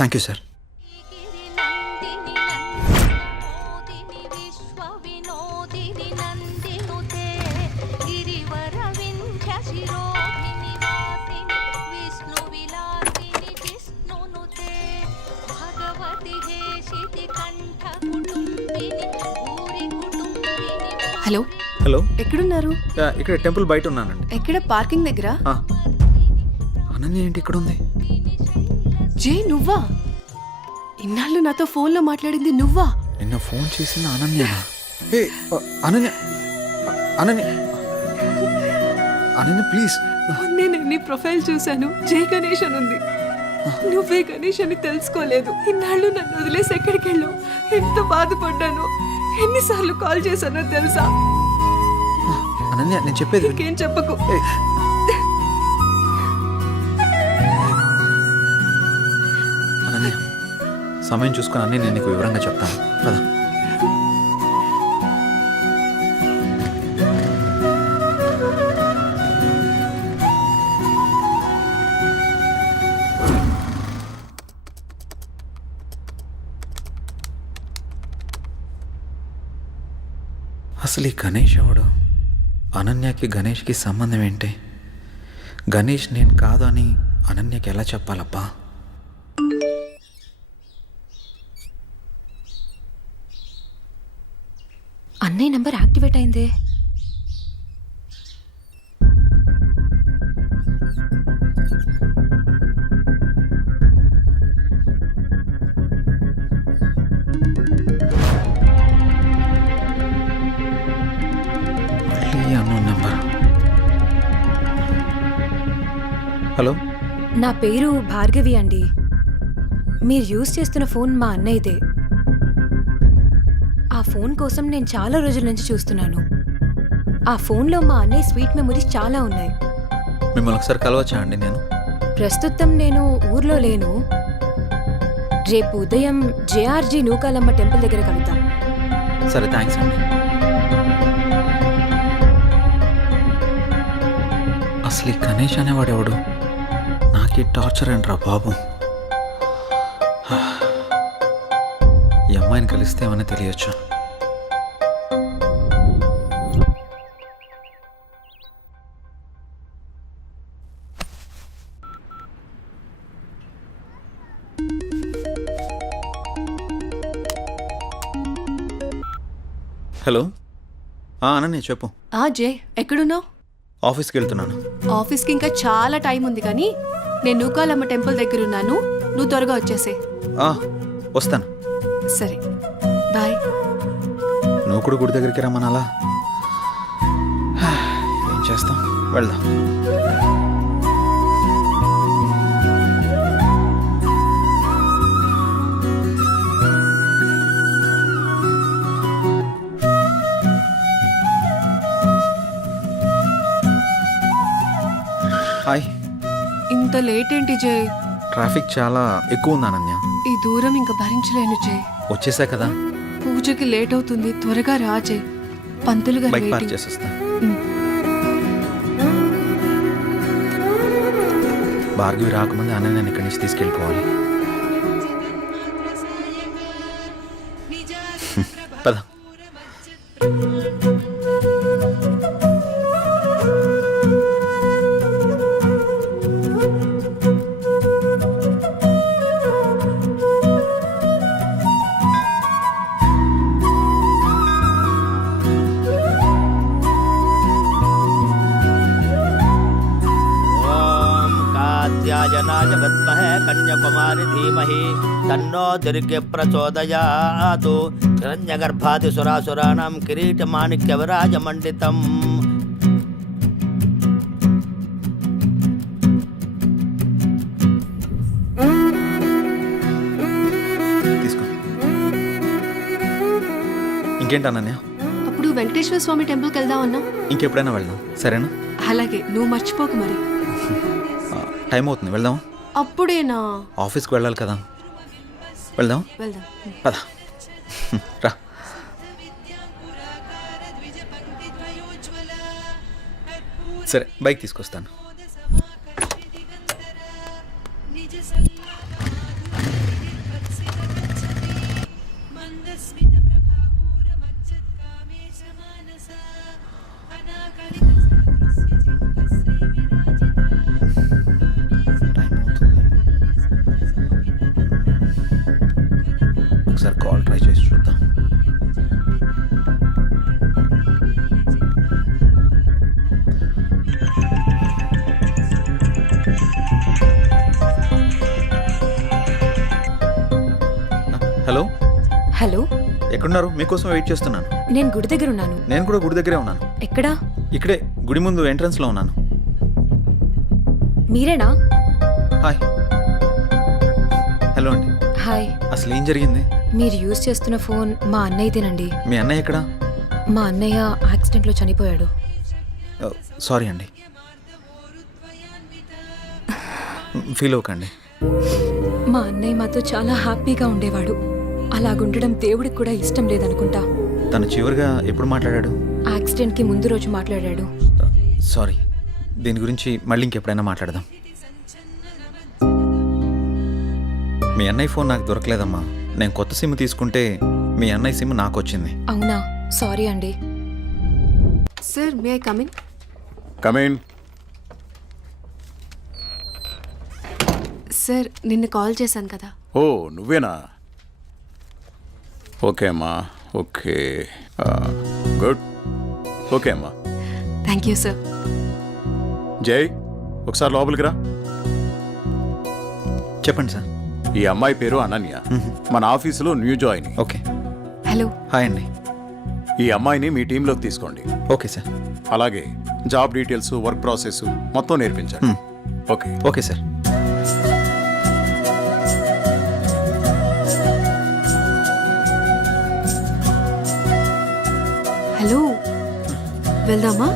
Thank you sir. Hello hello, ఎక్కడున్నారు? ఇక్కడ temple బయట ఉన్నానండి. ఎక్కడ? పార్కింగ్ దగ్గర. అనన్య ఏంటి ఇక్కడ ఉంది? జే, నువ్వా? ఇన్నాళ్ళు నాతో ఫోన్లో మాట్లాడింది నువ్వా? నిన్న ఫోన్ చేసింది అనన్య. అనన్య అనన్య అనన్య ప్లీజ్. నేను నీ ప్రొఫైల్ చూశాను, జే గణేష్ అని ఉంది. నువ్వే గణేష్ అని తెలుసుకోలేదు. ఇన్నాళ్ళు నన్ను వదిలేసి ఎక్కడికి వెళ్ళావు? ఎంత బాధపడ్డాను, ఎన్నిసార్లు కాల్ చేశానో తెలుసా? అనన్య నేను చెప్పేది ఇంకేం చెప్పకు. అనన్య సమయం చూసుకుని అన్నీ నేను నీకు వివరంగా చెప్తాను కదా. అసలు ఈ గణేష్ ఎవడు? అనన్యకి గణేష్కి సంబంధం ఏంటి? గణేష్ నేను కాదు అని అనన్యకి ఎలా చెప్పాలప్పా? అన్నయ్య నంబర్ యాక్టివేట్ అయిందే. హలో, నా పేరు భార్గవి అండి. మీరు యూజ్ చేస్తున్న ఫోన్ మా అన్నయ్యదే. ఆ ఫోన్ కోసం నేను చాలా రోజుల నుంచి చూస్తున్నాను. ఆ ఫోన్లో మా అన్నయ్య స్వీట్ మెమరీస్ చాలా ఉన్నాయి. మిమ్మల్ని ఒకసారి కలవచ్చా అండి? నేను ప్రస్తుతం నేను ఊర్లో లేను. రేపు ఉదయం జేఆర్జీ నూకాలమ్మ టెంపుల్ దగ్గర కలుద్దాం. సరే, థ్యాంక్స్ అండి. అసలు ఈ గణేష్ అనేవాడు ఎవడు? నాకే టార్చర్ అంటరా బాబు. ఈ అమ్మాయిని కలిస్తే ఏమని తెలియచ్చు. హలో, అనన్య చెప్పు. జే, ఎక్కడున్నావు? ఆఫీస్కి వెళ్తున్నాను. ఆఫీస్కి ఇంకా చాలా టైం ఉంది, కానీ నేను నూకాలమ్మ టెంపుల్ దగ్గర ఉన్నాను. నువ్వు త్వరగా వచ్చేసే. వస్తాను. సరే, బాయ్. నువ్వు కూడా గుడి దగ్గరికి రమ్మనాలా? ఏం చేస్తాం, వెళ్దాం. హాయ్. ఇంత లేట్ ఏంటి జే? ట్రాఫిక్ చాలా ఎక్కువ ఉంది అనన్య. ఈ దూరం ఇంకా భరించలేను జే. వచ్చేసా కదా. పూజకి లేట్ అవుతుంది, త్వరగా రా జే. పంతులు గారు బైక్ పార్క్ చేసేస్తా. భార్గవి రాకముందే అనన్యని ఇక్కడి నుంచి తీసుకెళ్ళిపోవాలి. పద. जनाय विद्महे कन्याकुमारी धीमहि तन्नो दुर्गे प्रचोदयात् हिरण्यगर्भादिसुरासुराणां किरीटमाणिक्यविराजमण्डितम् ఇంకేంటి అనన్య? అప్పుడు వెంకటేశ్వర స్వామి టెంపుల్కి వెళ్దామన్నా. ఇంకెప్పుడైనా వెళ్దాం, సరేనా? అలాగే, నువ్వు మర్చిపోకు మరి. టైం అవుతుంది, వెళ్దాం. అప్పుడేనా? ఆఫీస్కి వెళ్ళాలి కదా. వెళ్దాం. పద. రా. సరే, బైక్ తీసుకొస్తాను. హలో, హలో, ఎక్కడున్నారు? మీకోసం వెయిట్ చేస్తున్నాను. నేను గుడి దగ్గర ఉన్నాను. నేను కూడా గుడి దగ్గరే ఉన్నాను. ఎక్కడా? ఇక్కడే గుడి ముందు ఎంట్రన్స్లో ఉన్నాను. మీరేనా? హాయ్. హలో అండి. హాయ్. అసలు ఏం జరిగింది? మీరు యూజ్ చేస్తున్న ఫోన్ మా అన్నయ్యదేనండి. మీ అన్నయ్య ఎక్కడా? మా అన్నయ్య యాక్సిడెంట్లో చనిపోయాడు. సారీ అండి. ఫీల్ అవ్వకండి. మా అన్నయ్య మాతో చాలా హ్యాపీగా ఉండేవాడు. అలాగుండడం దేవుడికి కూడా ఇష్టం లేదనుకుంటా. తను చివరిగా ఎప్పుడు మాట్లాడాడు? యాక్సిడెంట్కి ముందు రోజు మాట్లాడాడు. సారీ, దీని గురించి మళ్ళీ ఇంకెప్పుడైనా మాట్లాడదాం. మీ అన్నయ్య ఫోన్ నాకు దొరకలేదమ్మా. నేను కొత్త సిమ్ తీసుకుంటే మీ అన్నయ్య సిమ్ నాకు వచ్చింది. అవునా? సారీ అండి. Sir, may I come in? Come in. Sir, నిన్న కాల్ చేశాను కదా. ఓ, నువ్వేనా? ఓకే అమ్మా. Okay, good. ఓకే అమ్మా. Thank you sir. జై, ఒకసారి లోపలికి రా. చెప్పండి సార్. ఈ అమ్మాయి పేరు అనన్య, మన ఆఫీసులో new join. Okay. Hello. Hi అండి. ఈ అమ్మాయిని మీ టీంలోకి తీసుకోండి. Okay sir. అలాగే జాబ్ డీటెయిల్స్, వర్క్ ప్రాసెస్ మొత్తం నేర్పించండి. ఓకే. Okay sir. హలో, వెళ్దామా?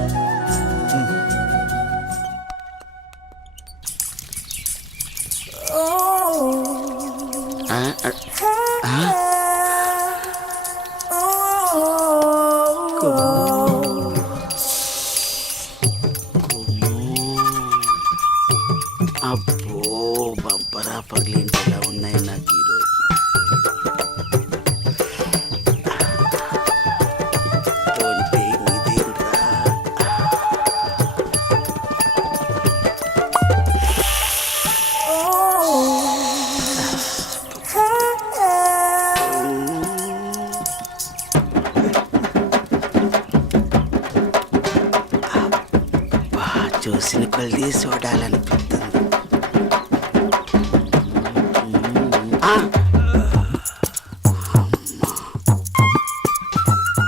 అబ్బో, బంపరా పగిలించేలా ఉన్నాయి నాకు ఈరోజు. చూసిన కొద్ది చూడాలనిపిస్తుంది.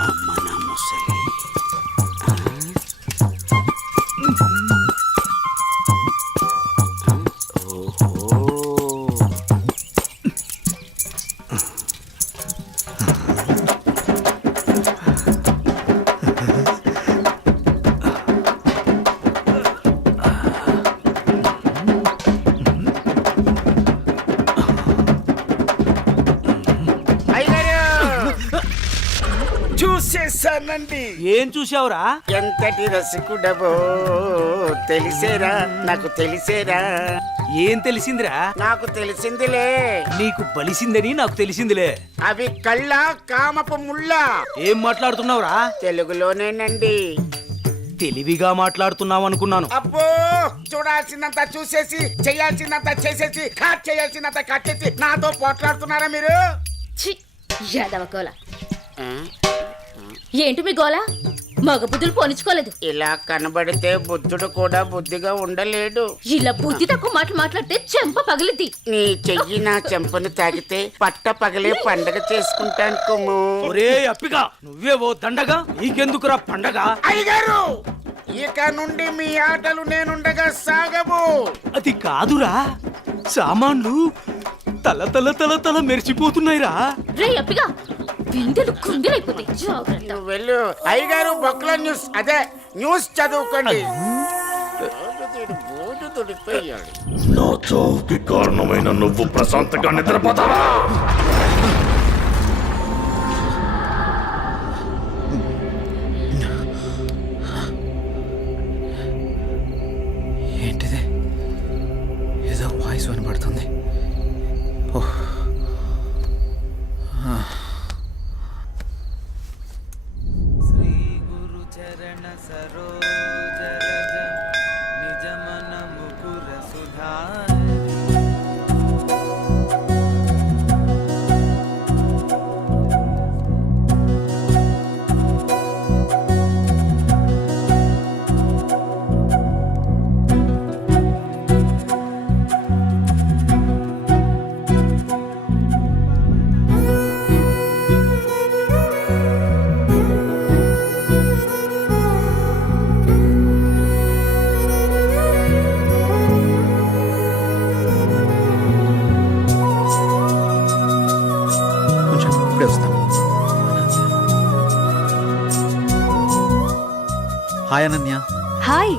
అమ్మ నా ముసలి. చూసేసానండి. ఏం చూసావురా? ఎంతటి రసికుడవో తెలిసేరా, నాకు తెలిసేరా. ఏం తెలిసిందిరా? నాకు తెలిసిందిలే. నీకు బలిసిందని నాకు తెలిసిందిలే. అవి కళ్ళ కామపు ముళ్ళ. ఏం మాట్లాడుతున్నావురా? తెలుగులోనేనండి. తెలివిగా మాట్లాడుతున్నావు అనుకున్నాను. అబ్బో, చూడాల్సినంత చూసేసి, చేయాల్సినంత చేసేసి, కట్ చేయాల్సినంత కట్ చేసి నాతో పోట్లాడుతున్నారా మీరు? యాదవ గోల. ఏంటి మీ గోల? మగ బుద్ధులు పోనిచ్చుకోలేదు. ఇలా కనబడితే బుద్ధుడు కూడా బుద్ధిగా ఉండలేడు. ఇలా బుద్ధి తక్కువ మాటలు మాట్లాడితే చెంప పగిలిద్ది. నీ చెయ్యి నా చెంపను తాకితే పట్ట పగలే పండగ చేసుకుంటాను కుమ్ము. ఒరే అప్పిగా, నువ్వే ఓ దండగా, నీకెందుకురా పండగ? అయ్యగారు, ఇక నుండి మీ ఆటలు నేనుండగా సాగవు. అది కాదురా, సామాన్లు తల తల తల తల మెరిచిపోతున్నాయిరా. రే అప్పిగా, బిందెలు కుందెలైపోతాయి. జాగ్రత్త. నువ్వు వెళ్ళు. అయ్యగారు, బొక్కల న్యూస్, అదే న్యూస్ చదువుకోండి. బోటు తొడిపోయాడు. నా చావుకి కారణమైన నువ్వు ప్రశాంతంగా నిద్రపోతావా? ఏంటిది? ఏదో వాయిస్ వినబడుతుంది. ఓహ్, హాయ్ అనన్య. హాయ్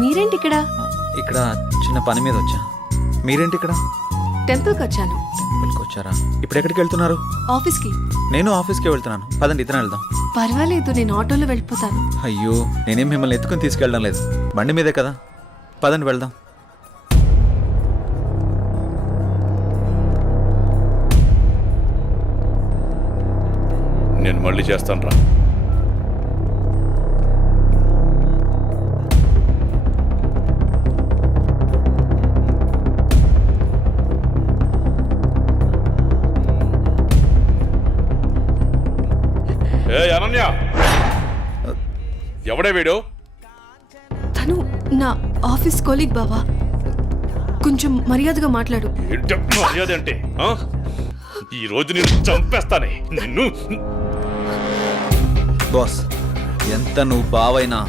మీరేంటి ఇక్కడ? ఇక్కడ చిన్న పని మీద వచ్చా. మీరేంటి ఇక్కడ? టెంపుల్కి వచ్చాను. టెంపుల్కి వచ్చారా? ఇప్పుడు ఎక్కడికి వెళ్తున్నారు? ఆఫీస్కి. నేను ఆఫీస్కే వెళ్తున్నాను. పదండి ఇద్దరం వెళ్దాం. పర్వాలేదు, నేను ఆటోలో వెళ్ళిపోతాను. అయ్యో నేనేం మిమ్మల్ని ఎత్తుకుని తీసుకెళ్ళడం లేదు, బండి మీదే కదా. పదండి వెళ్దాం. నేను మళ్ళీ చేస్తాను రా. ఏ అనన్య, ఎవడే వీడు? తను నా ఆఫీస్ కొలీగ్ బావా. కొంచెం మర్యాదగా మాట్లాడు. ఏంటి మర్యాద అంటే? ఆ? ఈ రోజు నేను చంపేస్తానే నిన్ను. బాస్, ఎంత నువ్వు బావైనా